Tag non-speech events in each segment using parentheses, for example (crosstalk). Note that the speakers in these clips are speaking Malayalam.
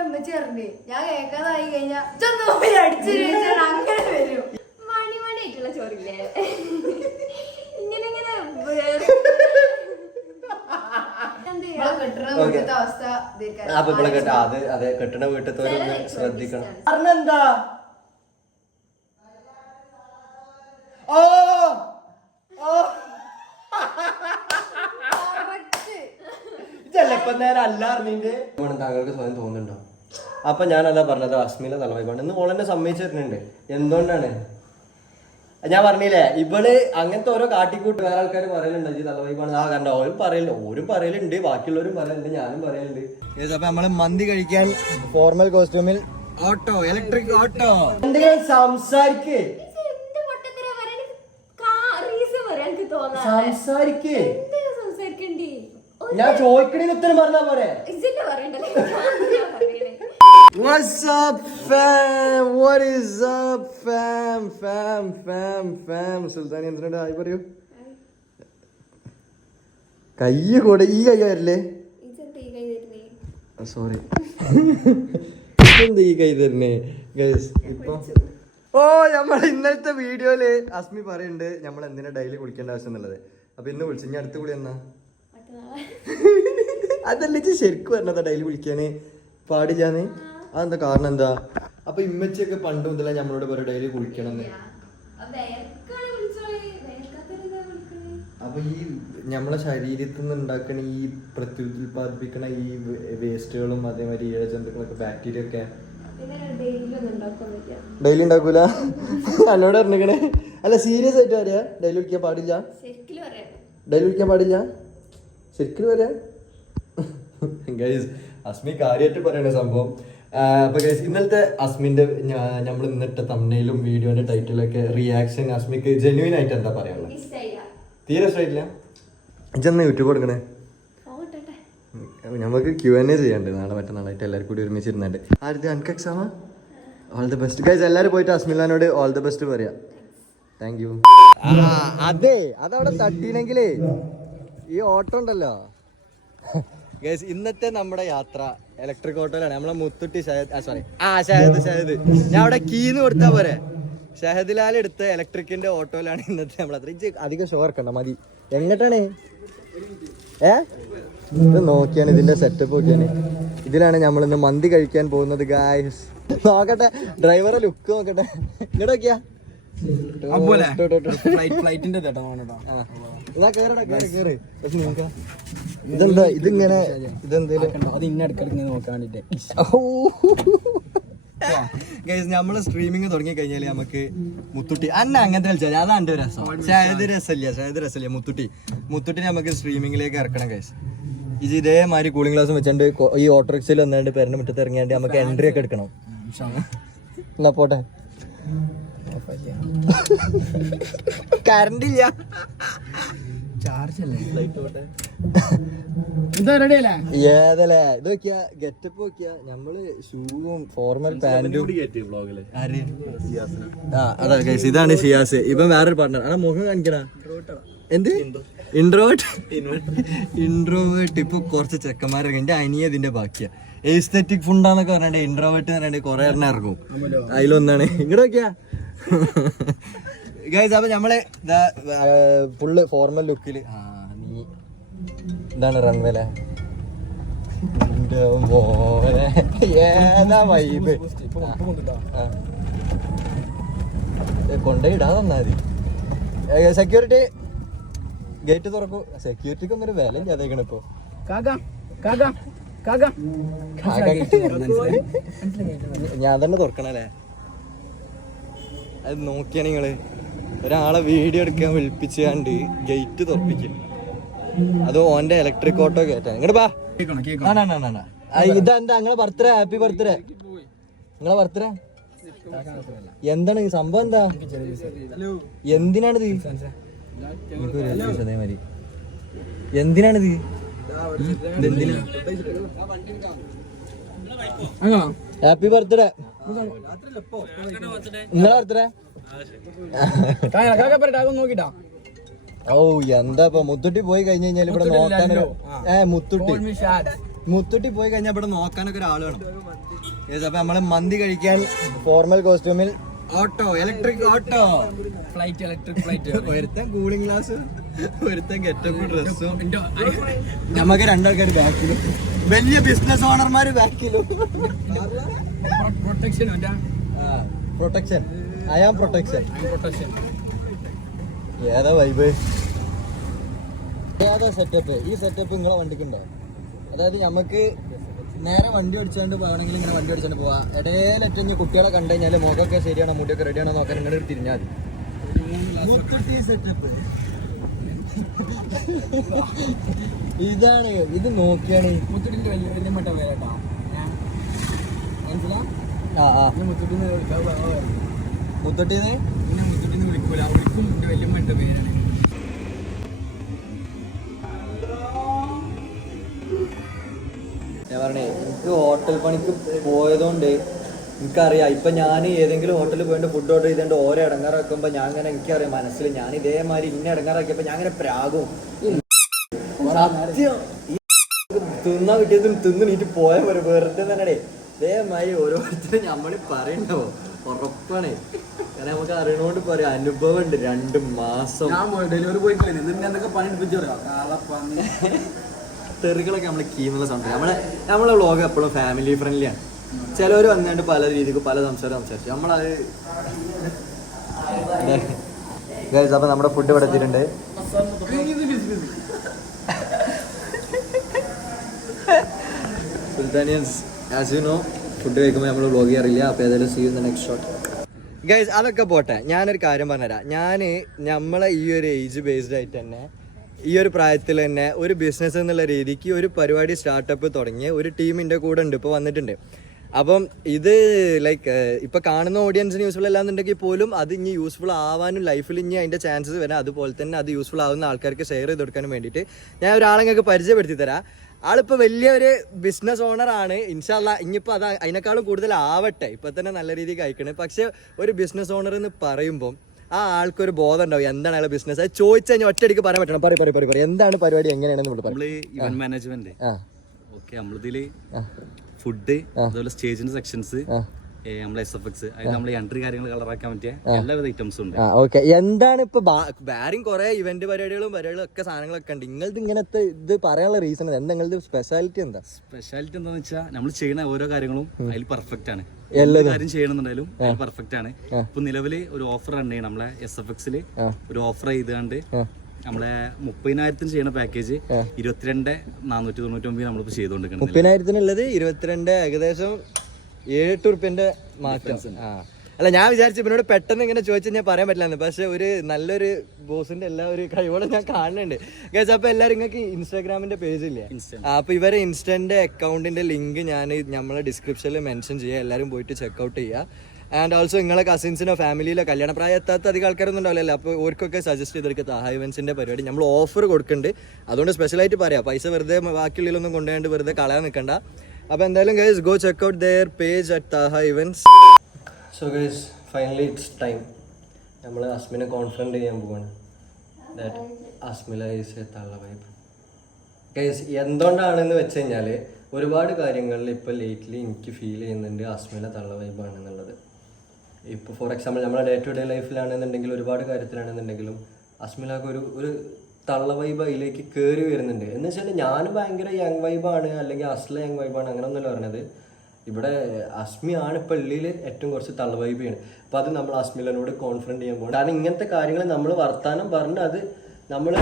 അമ്മച്ചി പറഞ്ഞു. ഞാൻ കേൾക്കാതായി കഴിഞ്ഞാ ചെന്ന് പോയി അടിച്ചു അങ്ങനെ വരും. മണി മണി ആയിട്ടുള്ള ചോറില്ലേ? ഇങ്ങനെ ഇങ്ങനെ? കെട്ടണ Okay. അവസ്ഥ ഇതേക്കാരം. അപ്പൊ ഇവിടെ കേട്ടോ. അത് അതെ കെട്ടണ വീട്ടിലത്തെ ശ്രദ്ധിക്കണം. കാരണം എന്താ ഓ ഇതല്ല ഇപ്പൊ നേരം അല്ല അറിഞ്ഞിന്റെ താങ്കൾക്ക് സ്വയം തോന്നുന്നുണ്ടോ? അപ്പൊ ഞാൻ അതാ പറഞ്ഞത് അസ്മില തലവായിക്കൊണ്ട് ഇന്ന് ഓളെന്നെ സമ്മതിച്ചിട്ടുണ്ട് എന്തുകൊണ്ടാണ്? ഞാൻ പറഞ്ഞില്ലേ ഇവൾ അങ്ങനത്തെ ഓരോ കാട്ടിക്കൂട്ട് വേറെ ആൾക്കാർ പറയലുണ്ട്. ഈ തലവൈപ്പാണ്. ആ കണ്ട ഓരും പറയലുണ്ട്. ഓരും പറയലുണ്ട്. ബാക്കിയുള്ളവരും പറയലുണ്ട്. ഞാനും പറയലുണ്ട്. അപ്പൊ നമ്മൾ മന്തി കഴിക്കാൻ ഫോർമൽ കോസ്റ്റ്യൂമിൽ ഓട്ടോ ഇലക്ട്രിക് ഓട്ടോ എന്തെങ്കിലും സംസാരിക്കേ. ഇത് ഞാൻ ചോദിക്കണേന് ഉത്തരം പറഞ്ഞാ പോരെ ഇജ്ജെന്നെ പറയണ്ടല്ലേ? What's up, fam? What is up, fam? Fam, fam, fam. സുൽത്താനി എന്തിനാ ഹായ് പറയൂ കൈ കൂടെ ഈ കൈ വരില്ലേ? സോറി എന്ത് ഈ കൈ തരുന്നേ ഗൈസ് ഇപ്പൊ ഓ നമ്മൾ ഇന്നലത്തെ വീഡിയോയിൽ അസ്മി പറയുന്നുണ്ട് നമ്മൾ എന്തിനാ ഡെയിലി കുളിക്കേണ്ട ആവശ്യം എന്നുള്ളത് അപ്പൊ ഇന്ന് വിളിച്ചു ഇനി അടുത്ത കുളി എന്നാ. അതല്ല ശരിക്കും പറഞ്ഞതാ ഡെയിലി വിളിക്കാന്. പാടില്ലാന്ന്. അതെന്താ കാരണം എന്താ? അപ്പൊ ഇമ്മച്ചൊക്കെ പണ്ട് മുതലേ നമ്മളോട് പറയും ഡെയിലി കുളിക്കണമെന്ന്? അപ്പൊ ഈ നമ്മളെ ശരീരത്തിൽ നിന്ന് ഉണ്ടാക്കണ ഈ പ്രത്യുൽപാദിപ്പിക്കണ ഈ വേസ്റ്റുകളും അതേമാതിരി ഇഴജന്തുക്കളൊക്കെ ബാക്ടീരിയ ഒക്കെ. ഡെയിലി ഉണ്ടാക്കൂല? എന്നോട് പറഞ്ഞേ അല്ല സീരിയസ് ആയിട്ട് അറിയാ ഡെയിലി കുളിക്കാൻ പാടില്ല. ഡെയിലി കുളിക്കാൻ പാടില്ല? ശരിക്കും പറയാം ഗൈസ് അസ്മി കാര്യമായിട്ട് പറയണ സംഭവം. അപ്പോൾ അപ്പൊ ഗൈസ് ഇന്നലത്തെ അസ്മിന്റെ നമ്മൾ ഇന്നിട്ട തമ്മനയിലും വീഡിയോന്റെ ടൈറ്റിലൊക്കെ റിയാക്ഷൻ അസ്മിക്ക് ജെന്യൂൻ ആയിട്ട് എന്താ പറയാനുള്ളത് തീരെ ഇഷ്ടമായിട്ടില്ല ഇജെന്ന് യൂട്യൂബ് കൊടുക്കണേ. നമുക്ക് ക്യു എൻ എ ചെയ്യണ്ടേ നാളെ മറ്റന്നാളായിട്ട് എല്ലാവരും കൂടി ഒരുമിച്ചിരുന്നുണ്ട്. ആരുടെ അനക്ക് എക്സാമാ ഓൾ ദി ബെസ്റ്റ് ഗൈസ് എല്ലാവരും പോയിട്ട് അസ്മിലാനോട് ഓൾ ദി ബെസ്റ്റ് പറയാം. താങ്ക് യു അതെ അതവിടെ തട്ടീനെങ്കിലേ ഈ ഓട്ടോ ഉണ്ടല്ലോ. ഗൈസ് ഇന്നത്തെ നമ്മുടെ യാത്ര ഇലക്ട്രിക് ഓട്ടോയിലാണ് നമ്മളെ മുത്തുട്ടി ഷഹദ് സോറി ആ ഷഹദ് ഷഹദ്. ഞാൻ അവിടെ കീന്ന് കൊടുത്താ പോരെ. ഷഹദ്ലാൽ എടുത്ത ഇലക്ട്രിക്കിന്റെ ഓട്ടോയിലാണ് ഇന്നത്തെ നമ്മൾ അത്ര അധികം ഷോർക്കണ്ട മതി. എങ്ങട്ടാണ്? ഏ? ഇത് നോക്കിയാണ് ഇതിന്റെ സെറ്റപ്പ് നോക്കിയാണ്. ഇതിലാണ് നമ്മൾ ഇന്ന് മന്തി കഴിക്കാൻ പോകുന്നത് ഗായ്സ് നോക്കട്ടെ ഡ്രൈവറെ ലുക്ക് നോക്കട്ടെ. ഇങ്ങോട്ട് നോക്കിയാ. ടോ. ഫ്ലൈറ്റിന്റെ ആ. ഇതാ കേറടാ, കേറ്, കേറ്. പക്ഷെ ഇതെന്താ ഇതിങ്ങനെ ഇതെന്തേലും അത് ഇന്ന അടുക്കടുക്ക് നോക്കാൻ വേണ്ടിട്ട്. നമ്മൾ നമ്മൾ സ്ട്രീമിങ് തുടങ്ങി കഴിഞ്ഞാൽ നമുക്ക് മുത്തുട്ടി അന്ന അങ്ങനത്തെ കളിച്ചാൽ അതാണ് എന്റെ രസം. ഷായത് രസമില്ല ഷായത് രസമില്ല. മുത്തുട്ടി മുത്തുട്ടി നമുക്ക് സ്ട്രീമിങ്ങിലേക്ക് ഇറക്കണം കേസ് ഇത് ഇതേമാതിരി കൂളിംഗ് ഗ്ലാസ് വെച്ചോണ്ട് ഈ ഓട്ടോറിക്ഷയിൽ വന്നാണ്ട് പേരന്റെ മുറ്റത്ത് ഇറങ്ങിയാണ്ട് നമുക്ക് എൻട്രി ഒക്കെ എടുക്കണം. എന്നാ പോട്ടെ. കറണ്ട് ഇല്ല ചാർജ് അല്ലേ ഇത് റെഡി അല്ലേ? ഏതല്ലേ? ഇത് നോക്കിയാ ഗെറ്റപ്പ് നോക്കിയാ നമ്മൾ ഷൂവും ഫോർമൽ പാന്റും ആര്? ആ അതാ ഗൈസ് ഇതാണ് ഷിയാസ് ഇപ്പൊ വേറൊരു പാർട്ണർ ആ മുഖം കാണിക്കണ? എന്ത്? ഇൻട്രോവേർട്ട് ഇൻട്രോവേർട്ട് ഇപ്പൊ കുറച്ച് ചെക്കന്മാരൊക്കെ എന്റെ അനിയ ഇതിന്റെ ബാക്കിയാ എസ്തെറ്റിക് ഫുണ്ടാന്നൊക്കെ പറഞ്ഞിട്ട് ഇൻട്രോവേർട്ട് എന്ന് പറഞ്ഞിട്ട് കുറെ എണ്ണം ഇറങ്ങും. അതിലൊന്നാണ്. ഇങ്ങോട്ട് നോക്കിയാ ഗൈസ് അപ്പൊ നമ്മളെ ഫുള്ള് ഫോർമൽ ലുക്കിൽ എന്താണ് റൺവേല ഏതാ വൈബ് തന്നാ മതി. സെക്യൂരിറ്റി ഗേറ്റ് തുറക്കൂ. സെക്യൂരിറ്റിക്ക് ഒന്നൊരു വില ഇപ്പൊ. കാക്ക കാക്ക. ഞാൻ തന്നെ തുറക്കണല്ലേ? അത് നോക്കിയാണ് നിങ്ങൾ. ഒരാളെ വീഡിയോ എടുക്കാൻ വിളിപ്പിച്ചാണ്ട് ഗേറ്റ് തുറപ്പിക്കും. അത് ഓന്റെ ഇലക്ട്രിക് ഓട്ടോ കയറ്റാൻ ഇങ്ങോട്ട് ബാ. കേൾക്കണം കേൾക്കണം ആ, ആ, ആ, ആ, ആ. ഇതാ നിങ്ങളെ ബർത്ത്ഡേ ഹാപ്പി ബർത്ത്ഡേ നിങ്ങളെ ബർത്ത്ഡേ എന്താണ് ഈ സംഭവം എന്താ? എന്തിനാണിത്? എന്തിനാണിത്? ഹാപ്പി ബർത്ത്ഡേ നിങ്ങളെ ബർത്ത്ഡേ നോക്കിട്ടാ. ഓ എന്താ ഇപ്പൊ? മുത്തുട്ടി പോയി കഴിഞ്ഞു കഴിഞ്ഞാൽ ഇവിടെ നോക്കാനൊരു ഏ മുത്തുട്ടി. മുത്തുട്ടി പോയി കഴിഞ്ഞാൽ ഇവിടെ നോക്കാനൊക്കെ ഒരാൾ വേണം. അപ്പൊ നമ്മൾ മന്തി കഴിക്കാൻ formal കോസ്റ്റ്യൂമിൽ auto electric auto flight electric flight ഒരുത്തൻ കൂളിംഗ് ഗ്ലാസ് ഒരുത്തൻ ഗെറ്റപ്പ് ഡ്രസ്സും നമുക്ക് രണ്ടാൾക്കാർ ബാക്കിലും. വലിയ ബിസിനസ് ഓണർമാര് ബാക്കിലും. Protection protection I am protection protection ഏതാ വൈബ് ഏതാ സെറ്റപ്പ് ഈ സെറ്റപ്പ് നിങ്ങളെ വണ്ടിക്കുണ്ടോ അതായത് നമുക്ക് നേരെ വണ്ടി ഓടിച്ചുകൊണ്ട് പോകണമെങ്കിൽ ഇങ്ങനെ വണ്ടി ഓടിച്ചുകൊണ്ട് പോവാ. ഇടയിലറ്റഞ്ഞ് കുട്ടികളെ കണ്ടു കഴിഞ്ഞാൽ മുഖമൊക്കെ ശരിയാണോ മുടിയൊക്കെ റെഡിയാണോ നോക്കാൻ ഇങ്ങനെ തിരിഞ്ഞാൽ മതി. ഇതാണ് ഇത് നോക്കിയാണ്. മുത്തുട്ടിന്റെ വലിയ വലിയ മട്ട പേരാട്ടോ മനസ്സിലാ? ആ ആ. മുത്തുട്ടിന്ന് വിളിക്കാം മുത്തൊട്ടിന്ന് ഹോട്ടൽ പണിക്ക് പോയതുകൊണ്ട് എനിക്കറിയാം. ഇപ്പൊ ഞാൻ ഏതെങ്കിലും ഹോട്ടലിൽ പോയിട്ട് ഫുഡ് ഓർഡർ ചെയ്തുകൊണ്ട് ഓരോ ഇടങ്ങാറാക്കുമ്പോ ഞാൻ അങ്ങനെ എനിക്കറിയാം മനസ്സിൽ ഞാൻ ഇതേമാതിരി ഇന്ന ഇടങ്ങാറാക്കിയപ്പോ ഞാൻ അങ്ങനെ പ്രാകും ഈ തിന്നാൻ കിട്ടിയതും തിന്നു നീറ്റ് പോയ പോലെ വെറുതെ തന്നെ ഇതേമാതിരി ഓരോരുത്തരും നമ്മൾ പറയണ്ടോ? ഉറപ്പാണ്. കാരണം നമുക്ക് അറിയണോണ്ട് പറയാം. അനുഭവം ഉണ്ട് രണ്ട് മാസം. ഡെലിവറി പോയിട്ടില്ല. പണി തെറികളൊക്കെ നമ്മൾ കീന്നുള്ള സംസാരം നമ്മളെ നമ്മളെ വ്ളോഗ് എപ്പോഴും ഫാമിലി ഫ്രണ്ട്ലിയാണ് ചിലവർ വന്നുകൊണ്ട് പല രീതിക്ക് പല സംസാരം സംസാരിച്ചു നമ്മളത് അപ്പൊ നമ്മുടെ ഫുഡ് എത്തിയിട്ടുണ്ട്. സുൽത്താനിയൻസ് ആസ് യു ഫുഡ് കഴിക്കുമ്പോൾ നമ്മൾ വ്ളോഗ് ചെയ്യാറില്ല. അപ്പോൾ ഏതായാലും see in next shot guys അതൊക്കെ പോട്ടെ. ഞാനൊരു കാര്യം പറഞ്ഞുതരാം. ഞാൻ നമ്മളെ ഈ ഒരു ഏജ് ബേസ്ഡ് ആയിട്ട് തന്നെ ഈ ഒരു പ്രായത്തിൽ തന്നെ ഒരു ബിസിനസ് എന്നുള്ള രീതിക്ക് ഒരു പരിപാടി സ്റ്റാർട്ടപ്പ് തുടങ്ങി ഒരു ടീമിന്റെ കൂടെ ഉണ്ട് ഇപ്പോൾ വന്നിട്ടുണ്ട്. അപ്പം ഇത് ലൈക്ക് ഇപ്പോൾ കാണുന്ന ഓഡിയൻസിന് യൂസ്ഫുൾ അല്ലാന്നുണ്ടെങ്കിൽ പോലും അത് ഇനി യൂസ്ഫുൾ ആവാനും ലൈഫിൽ ഇനി അതിന്റെ ചാൻസസ് വരാം അതുപോലെ തന്നെ അത് യൂസ്ഫുൾ ആവുന്ന ആൾക്കാർക്ക് ഷെയർ ചെയ്ത് കൊടുക്കാനും വേണ്ടിയിട്ട് ഞാൻ ഒരാളെ നിങ്ങൾക്ക് പരിചയപ്പെടുത്തി തരാം. ആളിപ്പോൾ വലിയൊരു ബിസിനസ് ഓണർ ആണ്. ഇൻഷാല്ല ഇനിയിപ്പോൾ അത് അതിനേക്കാളും കൂടുതൽ ആവട്ടെ. ഇപ്പം തന്നെ നല്ല രീതിയിൽ അയക്കണേ. പക്ഷേ ഒരു ബിസിനസ് ഓണർ എന്ന് പറയുമ്പോൾ ആ ആൾക്കൊരു ബോധം ഉണ്ടാവും എന്താണ് അയാളെ ബിസിനസ് അത് ചോദിച്ചു കഴിഞ്ഞാൽ ഒറ്റയടിക്ക് പറയാൻ പറ്റണം. പറയും പറയും പറയും എന്താണ് പരിപാടി? എങ്ങനെയാണെന്ന് നമ്മൾ പറയും. മാനേജ്മെന്റ് ഓക്കെ നമ്മളിതിൽ ഫുഡ് അതുപോലെ സ്റ്റേജിന്റെ സെക്ഷൻസ്. നമ്മളെ എസ് എഫ് എക്സ് അതിൽ നമ്മൾ എൻട്രി കാര്യങ്ങൾ കളറാക്കാൻ പറ്റിയ എല്ലാവിധ ഐറ്റംസും ഉണ്ട്. ഓക്കെ. എന്താണ് ഇപ്പൊ വേറെയും കുറെ ഇവന്റ് പരിപാടികളും പരിപാടികളും ഒക്കെ സാധനങ്ങളൊക്കെ ഉണ്ട്. നിങ്ങൾ ഇങ്ങനത്തെ ഇത് പറയാനുള്ള റീസൺ എന്താ? നിങ്ങളുടെ സ്പെഷ്യാലിറ്റി എന്താ? സ്പെഷ്യാലിറ്റി എന്താന്ന് വെച്ചാൽ നമ്മൾ ചെയ്യുന്ന ഓരോ കാര്യങ്ങളും അതിൽ പെർഫെക്റ്റ് ആണ്. എല്ലാ എന്ത് കാര്യം ചെയ്യണമെന്നുണ്ടെങ്കിലും പെർഫെക്റ്റ് ആണ്. ഇപ്പൊ നിലവിൽ ഒരു ഓഫർ ഉണ്ട് നമ്മളെ എസ് എഫ് എക്സിൽ ഒരു ഓഫർ ചെയ്തുകൊണ്ട്. നമ്മളെ മുപ്പതിനായിരത്തിന് ചെയ്യുന്ന പാക്കേജ് ഇരുപത്തിരണ്ട് നാനൂറ്റി തൊണ്ണൂറ്റി ഒമ്പത് നമ്മളിപ്പോ ചെയ്തുകൊണ്ടിരിക്കുന്നത് മുപ്പതിനായിരത്തിനുള്ളത് ഇരുപത്തിരണ്ട് ഏകദേശം ഏഴെട്ട് ഉറുപ്പ്യന്റെ മാറ്റം ആ. അല്ല ഞാൻ വിചാരിച്ചു ഇവനോട് പെട്ടെന്ന് ഇങ്ങനെ ചോദിച്ചാൽ ഞാൻ പറയാൻ പറ്റില്ലാന്ന് പക്ഷെ ഒരു നല്ലൊരു ബോസിന്റെ എല്ലാ ഒരു കഴിവോടെ ഞാൻ കാണുന്നുണ്ട്. ഗൈസ് അപ്പൊ എല്ലാവരും നിങ്ങൾക്ക് ഇൻസ്റ്റാഗ്രാമിന്റെ പേജ് ഇല്ലേ? ആ, അപ്പൊ ഇവരെ ഇൻസ്റ്റന്റ് അക്കൗണ്ടിന്റെ ലിങ്ക് ഞാൻ നമ്മളെ ഡിസ്ക്രിപ്ഷനിൽ മെൻഷൻ ചെയ്യുക എല്ലാവരും പോയിട്ട് ചെക്ക്ഔട്ട് ചെയ്യുക ആൻഡ് ഓൾസോ നിങ്ങളെ കസിൻസിനോ ഫാമിലിയിലോ കല്യാണ പ്രായം എത്താത്ത അധികം ആൾക്കാരൊന്നും ഉണ്ടാവില്ലല്ലോ. അപ്പോൾ ഓർക്കൊക്കെ സജസ്റ്റ് ചെയ്തെടുക്കുക ഇവൻസിന്റെ പരിപാടി. നമ്മൾ ഓഫർ കൊടുക്കുന്നുണ്ട്. അതുകൊണ്ട് സ്പെഷ്യലായിട്ട് പറയാം. പൈസ വെറുതെ ബാക്കിയുള്ളിലൊന്നും കൊണ്ടുപോയിട്ട് വെറുതെ കളയാൻ നിൽക്കണ്ട. അപ്പോൾ എന്തായാലും guys go check out their page at Taha events so guys finally it's time നമ്മൾ അസ്മിനെ കോൺഫിഡന്റ് ചെയ്യാൻ പോവാണ്. ദാറ്റ് അസ്മില ഈസ് എ തള്ള വൈബ് ഗൈസ് എന്തുകൊണ്ടാണെന്ന് വെച്ച് കഴിഞ്ഞാൽ ഒരുപാട് കാര്യങ്ങളിൽ ഇപ്പോൾ ലേറ്റ്ലി എനിക്ക് ഫീൽ ചെയ്യുന്നുണ്ട് അസ്മില തള്ള വൈബാണെന്നുള്ളത് ഇപ്പോൾ ഫോർ എക്സാമ്പിൾ നമ്മുടെ ഡേ ടു ഡേ ലൈഫിലാണെന്നുണ്ടെങ്കിൽ ഒരുപാട് കാര്യത്തിലാണെന്നുണ്ടെങ്കിലും അസ്മിലാക്ക് ഒരു ഒരു തള്ള വൈബ് അതിലേക്ക് കയറി വരുന്നുണ്ട്. എന്ന് വെച്ചാൽ ഞാൻ ഭയങ്കര യങ് വൈബാണ് അല്ലെങ്കിൽ അസ്ല യങ് വൈബാണ് അങ്ങനെ ഒന്നല്ല പറഞ്ഞത് ഇവിടെ അസ്മിയാണ് പള്ളിയിൽ ഏറ്റവും കുറച്ച് തള്ള വൈബ് ചെയ്യണം അപ്പോൾ അത് നമ്മൾ അസ്മിലനോട് കോൺഫിഡന്റ് ചെയ്യാൻ പോകും കാരണം ഇങ്ങനത്തെ കാര്യങ്ങൾ നമ്മൾ വർത്താനം പറഞ്ഞ് അത് നമ്മൾ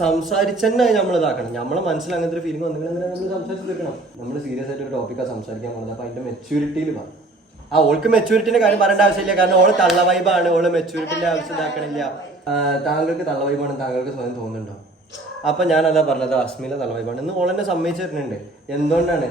സംസാരിച്ചെന്നെ നമ്മൾ ഇതാക്കണം. നമ്മളെ മനസ്സിൽ അങ്ങനത്തെ ഒരു ഫീലിംഗ് വന്നെങ്കിൽ നമ്മൾ സംസാരിച്ച് തീർക്കണം. നമ്മൾ സീരിയസ് ആയിട്ട് ഒരു ടോപ്പിക്കാണ് സംസാരിക്കാൻ പോകുന്നത് അപ്പോൾ അതിന്റെ മെച്യൂരിറ്റിയിൽ പറഞ്ഞു ആ ഓൾക്ക് മെച്യൂരിറ്റിന്റെ കാര്യം പറയേണ്ട ആവശ്യമില്ല. കാരണം ഓൾ തള്ള വൈബാണ് ഓൾ മെച്യൂരിറ്റിന്റെ ആവശ്യം ഇതാക്കണില്ല. താങ്കൾക്ക് തള്ള താങ്കൾക്ക് സ്വയം തോന്നുന്നുണ്ടോ? അപ്പൊ അതാ പറഞ്ഞത് അസ്മില തള്ള ഇന്ന് ഓളെന്നെ സമ്മതിച്ചിട്ടുണ്ട്. എന്തുകൊണ്ടാണ്?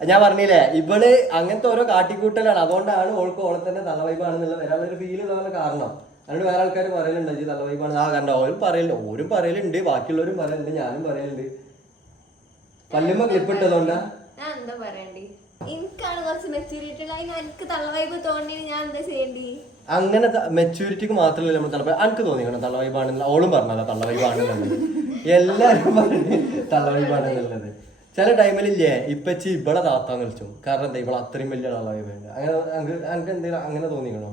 ഞാൻ പറഞ്ഞില്ലേ ഇവൾ അങ്ങനത്തെ ഓരോ കാട്ടിക്കൂട്ടലാണ്. അതുകൊണ്ടാണ് ഓൾക്ക് ഓളെ തന്നെ തള്ള വൈബാണെന്നുള്ള വരാനുള്ളൊരു ഫീൽ ഉള്ള കാരണം. അതുകൊണ്ട് വേറെ ആൾക്കാർ പറയലുണ്ട് ഈ തള്ള വൈബാണ് ആ കണ്ട ഓരും പറയലുണ്ട് ഓരും പറയലുണ്ട് ബാക്കിയുള്ളവരും പറയലുണ്ട് ഞാനും പറയലുണ്ട്. പല്ലുമ്മ ക്ലിപ്പ് ഇട്ടതുകൊണ്ടാ ഞാൻ എന്താ പറയണ്ടേ? എനിക്കാണ് കുറച്ച് മെച്ചൂരിറ്റി ഉള്ള എനിക്ക് തള്ളവൈബ് തോന്നി ഞാൻ എന്താ ചെയ്യണ്ടേ? അങ്ങനെ മെച്യൂരിറ്റിക്ക് മാത്രമല്ല നമ്മൾ തള്ളവൈ എനിക്ക് തോന്നിക്കണം തള്ളവൈബാണെന്നുള്ള ഓളും പറഞ്ഞതാ തള്ളവൈബാണെന്നുള്ളത് എല്ലാവരും പറഞ്ഞു നല്ലത് ചില ടൈമിലില്ലേ ഇപ്പച്ചി ഇവിടെ താത്താന്ന് വിളിച്ചു. കാരണം എന്താ ഇവിടെ അത്രയും വലിയ ആളായി അങ്ങനെ എനിക്ക് എന്തെങ്കിലും അങ്ങനെ തോന്നിക്കണോ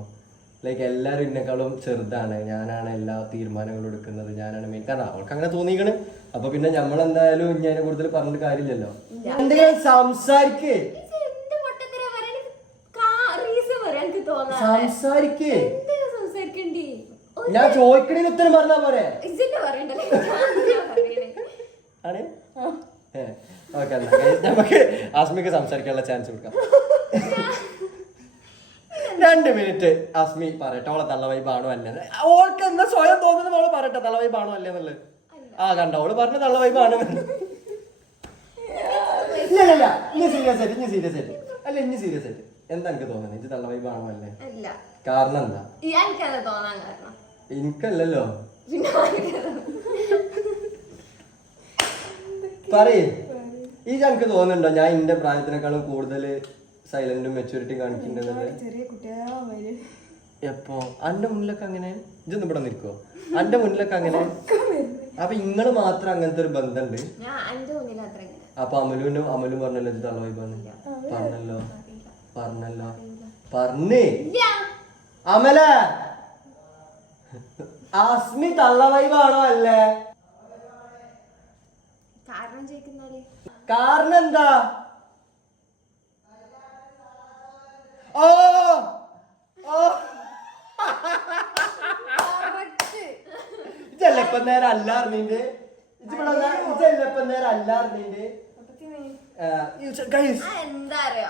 ലൈക്ക് എല്ലാവരും എന്നെക്കാളും ചെറുതാണ്. ഞാനാണ് എല്ലാ തീരുമാനങ്ങളും എടുക്കുന്നത്. ഞാനാണ് മെയിൻ കാരണം അവൾക്ക് അങ്ങനെ തോന്നിക്കണ് അപ്പൊ പിന്നെ നമ്മൾ എന്തായാലും ഇനി അതിനെ കൂടുതൽ പറഞ്ഞിട്ട് കാര്യമില്ലല്ലോ. എന്തെങ്കിലും സംസാരിക്കേ ഇത് എന്ത് പൊട്ടത്തരാ പറയണേ? കാ- reason പറ, എനിക്ക് തോന്നാതെ. സംസാരിക്കേ? ഞാൻ ചോദിക്കണേ ഉത്തരം പറഞ്ഞാ പോരെ? ആണ്? ഓക്കെ നമുക്ക് ആസ്മിക്ക് സംസാരിക്കാനുള്ള ചാൻസ് കൊടുക്കാം. രണ്ട് മിനിറ്റ്. അസ്മി പറയട്ടെ. അവളെ തള്ളവൈ വൈബാണോ അല്ലേ? ഓൾക്ക് എന്താ സ്വയം തോന്നുന്നത് അവൾ പറയട്ടെ. തള്ള വൈബാണോ അല്ലേ എന്നുള്ളത് ആ കണ്ട? അവൾ പറഞ്ഞു തള്ളവൈ വൈബാണ് ഇല്ല ഇല്ല, ഇല്ല. ഇനി സീരിയസ് ആയിട്ട് ഇനി സീരിയസ് ആയിട്ട്. അല്ല ഇനി സീരിയസ് ആയിട്ട്. എന്താ എനിക്ക് തോന്നുന്നത് ഇത് നല്ല വൈബ് ആണോ അല്ലേ? അല്ല. കാരണം എന്താ? എനിക്കല്ലല്ലോ. പറയേ. ഈ എനിക്ക് തോന്നുന്നുണ്ടോ? ഞാൻ എന്റെ പ്രായത്തിനേക്കാളും കൂടുതൽ സൈലന്റും മെച്ചൂരിറ്റി കാണിക്കുന്നുണ്ടെന്നുള്ളത് എപ്പോ? അന്റെ മുന്നിലൊക്കെ അങ്ങനെ? ഇതൊന്നും ഇവിടെ നിൽക്കോ. അന്റെ മുന്നിലൊക്കെ അങ്ങനെ? അപ്പൊ ഇങ്ങൾ മാത്രം അങ്ങനത്തെ ഒരു ബന്ധമുണ്ട്. അപ്പൊ അമലുവിനും അമലും പറഞ്ഞല്ലോ ഇത് തള്ളവൈബാണ് പറഞ്ഞല്ലോ. പറഞ്ഞല്ലോ. പറഞ്ഞേ. അമല. ആസ്മി തള്ളവൈബാണോ അല്ലേ? കാരണം എന്താ? ഓ ഓ. ഇതല്ല ഇപ്പൊ നേരം അല്ലാർന്നിന്റെ ഇതല്ലേ ഇതല്ല ഇപ്പൊ നേരം അല്ല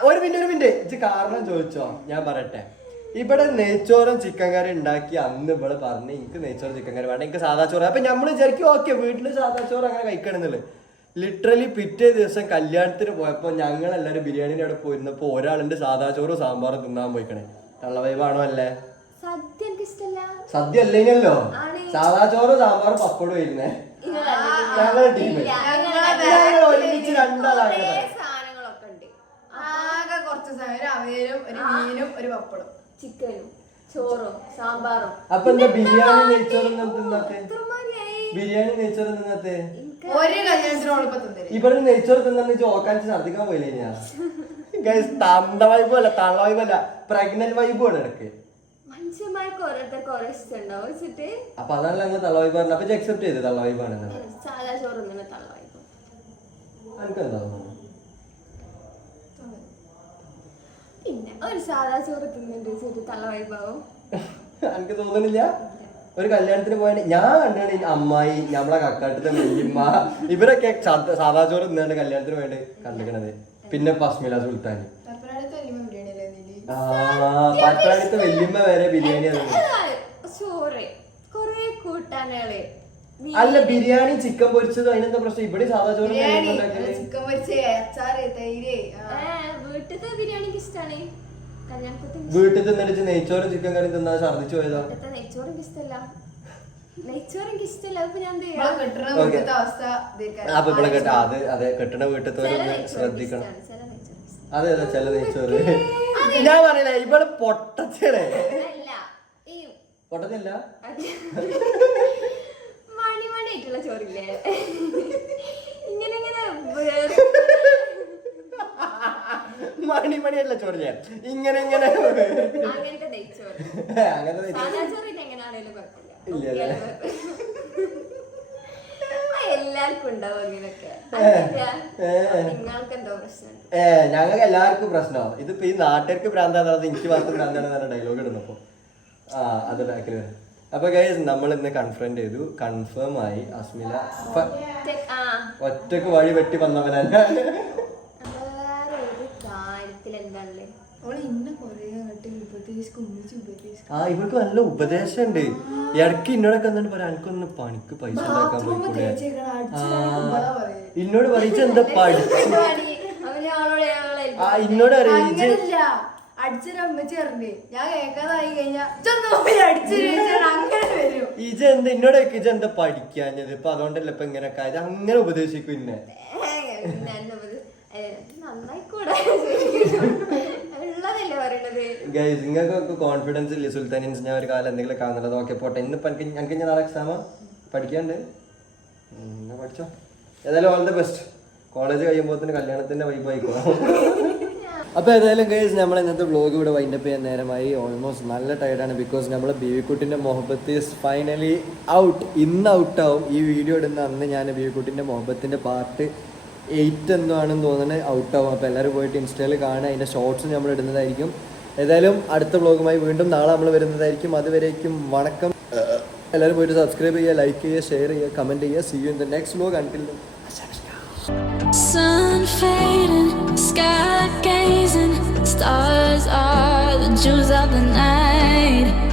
ഒരു മിനിറ്റ് ഒരു മിനിറ്റ് ഇത് കാരണം ചോദിച്ചോ? ഞാൻ പറയട്ടെ. ഇവിടെ നെയ്ച്ചോറും ചിക്കൻ കറി ഉണ്ടാക്കി അന്ന് ഇവിടെ പറഞ്ഞ് എനിക്ക് നെയ്ച്ചോറും ചിക്കൻ കറി വേണ്ട എനിക്ക് സാധാ ചോറ്. അപ്പൊ നമ്മൾ വിചാരിക്കും ഓക്കെ വീട്ടിൽ സാധാ ചോറ് അങ്ങനെ കഴിക്കണമെന്നുള്ളത് ലിറ്ററലി പിറ്റേ ദിവസം കല്യാണത്തിന് പോയപ്പോ ഞങ്ങൾ എല്ലാവരും ബിരിയാണിയുടെ അവിടെ പോയിരുന്നപ്പോ ഒരാളുണ്ട് സാധാ ചോറും സാമ്പാറും തിന്നാൻ പോയിക്കണേ. തള്ളവൈബാണോ അല്ലേ? സദ്യ അല്ലേനല്ലോ. സാധാ ചോറും സാമ്പാറും പപ്പടും ആയിരുന്നേ. ഞങ്ങളുടെ ടീം ഞങ്ങൾ ഒരുമിച്ച് രണ്ടാളാണ് സാധനങ്ങളൊക്കെ ഉണ്ട്. ആകെ കുറച്ച് സമയം ഒരു അവയലും ഒരു മീനും ഒരു പപ്പടും ചിക്കനും ചോറും സാമ്പാറും. അപ്പൊ എന്താ ബിരിയാണി നെയ്ച്ചോറും തിന്നാത്തെ? ബിരിയാണി നെയ്ച്ചോറും തിന്നാത്തെ? ഒരു നെയ്ച്ചോറ് തിന്നു ചോക്കാൻ ഛർദിക്കാൻ പോയില്ലേ ഞാൻ? ഗൈസ് തന്ത വൈബും അല്ല തള്ള വൈബ് അല്ല. പ്രഗ്നന്റ് വൈബ് ആണ് ഇടയ്ക്ക്. മനുഷ്യന്മാർക്ക് ഓരോരുത്തർക്ക് ഓരോ ഇഷ്ടമുണ്ടാവും വെച്ചിട്ട്. അപ്പൊ അതാണ് ഞങ്ങൾ തള്ള വൈബ് പറഞ്ഞത്. അപ്പൊ അക്സെപ്റ്റ് ചെയ്ത് തള്ള വൈബാണ് സാധാ ചോറ് തള്ള തള്ളവായിപ്പോ എനിക്ക് എന്താ തോന്നുന്നത് പിന്നെ ഒരു സാധാ ചോറ് തിന്നിട്ട് തല തള്ളവായിപ്പാവും എനിക്ക് തോന്നുന്നില്ല. ഒരു കല്യാണത്തിന് പോയാൽ ഞാൻ കണ്ടാണ് ഈ അമ്മായി നമ്മളെ കക്കാട്ടത്തെ മെല്ലിമ്മ ഇവരൊക്കെ സാധാ ചോറ് തിന്നാണ്ട് കല്യാണത്തിന് വേണ്ടി കണ്ടിക്കണത്. പിന്നെ പസ്മില സുൽത്താൻ ആ പട്ടാളത്തെ വല്യമ്മ വരെ ബിരിയാണി ചോറ്. കൊറേ കൂട്ടാനുകൾ. അല്ല ബിരിയാണി ചിക്കൻ പൊരിച്ചത് അതിനെന്താ പ്രശ്നം? ഇവിടെ സാധാ ചോറ് ബിരിയാണി. ചിക്കൻ പൊരിച്ച് അച്ചാറ് തൈര് വീട്ടിലത്തെ ബിരിയാണിക്ക് ഇഷ്ടാണ്. കല്യാണത്തിന് വീട്ടിൽ തിന്നിട്ട് നെയ്ച്ചോറും ചിക്കൻ കറി തിന്നാ ഛർദിച്ചു പോയതാ? നെയ്ച്ചോറ് അപ്പൊ ഇവിടെ കേട്ടോ. അത് അതെ കെട്ടണ നെയ്ച്ചോറ് ശ്രദ്ധിക്കണം. അതെ അതെ ചില നെയ്ച്ചോറ്. ഞാൻ പറയില്ല ഇവിടെ പൊട്ടച്ചേ അല്ല (laughs) ഈ പൊട്ടച്ചല്ല മണി മണി ആയിട്ടുള്ള ചോറില്ലേ ഇങ്ങനെ ഇങ്ങനെ വേറെ ചോറ് ഞാൻ ഇങ്ങനെ ഇങ്ങനെ. അങ്ങനത്തെ ഇല്ല, എല്ലാവർക്കും ഉണ്ടാവും. നിങ്ങൾക്ക് എന്തോ ഏ ഞങ്ങൾക്ക് എല്ലാവർക്കും പ്രശ്നമാണ് ഇതിപ്പോ ഈ നാട്ടുകാർക്ക് ഭ്രാന്താണെന്ന് എനിക്ക് മാത്രം ഭ്രാന്താണെന്ന് ഡയലോഗ് ഇടുന്നപ്പോ ആ അത് ബാക്കിൽ വരാം. അപ്പൊ ഗൈസ് നമ്മൾ ഇന്ന് കൺഫ്രണ്ട് ചെയ്തു. കൺഫേം ആയി അസ്മില ഒറ്റയ്ക്ക് വഴി വെട്ടി വന്നവനല്ല വേറെ ഒരു കാര്യത്തിൽ എന്താണല്ലേ ഓൾ ഇന്ന കൊറേ അങ്ങോട്ട് ഉപദേശിക്കും ഉമ്മിച്ച് ഉപദേശിക്കും ആ ഇവൾക്ക് നല്ല ഉപദേശം ഉണ്ട് ഇടയ്ക്ക് ഇന്നോടൊക്കെ എന്നിട്ട് പറയാം എനിക്കൊന്ന് പണിക്ക് പൈസ ഉണ്ടാക്കാൻ പോയിക്കൂടെ ഇന്നോട് പറയിച്ച എന്താ പഠിച്ചു ആ ഇന്നോട് അറിയിച്ച് ഇജ എന്താ ഇജ എന്താ പഠിക്കാഞ്ഞത്? ഇപ്പൊ അതുകൊണ്ടല്ല ഇപ്പൊ ഇങ്ങനെ കാര്യം അങ്ങനെ ഉപദേശിക്കും ഇന്നെ. നന്നായിക്കൂടെ. പറയണത്? ഗൈസ് നിങ്ങൾക്കൊക്കെ കോൺഫിഡൻസ് ഇല്ല? സുൽത്താനിൻസ് ഞാൻ ഒരു കാലം എന്തെങ്കിലും കാണുന്നത് ഓക്കെ പോട്ടെ ഇന്നിപ്പോ എനിക്ക് എനിക്ക് ഞാൻ നാളെ എക്സാം പഠിക്കാണ്ട് പഠിച്ചോ? ഏതായാലും ഓൾ ദ ബെസ്റ്റ് കോളേജ് കഴിയുമ്പോൾ തന്നെ വൈബ് ആയിക്കോളാം അപ്പോൾ ഏതായാലും ഗൈസ് നമ്മൾ ഇന്നത്തെ വ്ളോഗ് ഇവിടെ വൈൻഡപ്പ് ചെയ്യാൻ നേരമായി. ഓൾമോസ്റ്റ് നല്ല ടയർഡാണ് ബിക്കോസ് നമ്മൾ ബീവിക്കുട്ടിന്റെ മൊഹബത്ത് ഫൈനലി ഔട്ട് ഇന്ന് ഔട്ടാവും ഈ വീഡിയോ ഇടുന്ന അന്ന് ഞാൻ ബീവിക്കുട്ടിന്റെ മൊഹബത്തിന്റെ പാർട്ട് എയ്റ്റ് എന്തോ ആണെന്ന് തോന്നുന്നത് ഔട്ടാവും അപ്പോൾ എല്ലാവരും പോയിട്ട് ഇൻസ്റ്റയിൽ കാണുക. അതിന്റെ ഷോർട്സ് നമ്മൾ ഇടുന്നതായിരിക്കും. ഏതായാലും അടുത്ത വ്ളോഗുമായി വീണ്ടും നാളെ നമ്മൾ വരുന്നതായിരിക്കും. അതുവരേക്കും വണക്കം. എല്ലാവരും പോയിട്ട് സബ്സ്ക്രൈബ് ചെയ്യുക ലൈക്ക് ചെയ്യുക ഷെയർ ചെയ്യുക കമന്റ് ചെയ്യുക. See you in the next vlog until Sun fading, sky gazing, stars are the jewels of the night.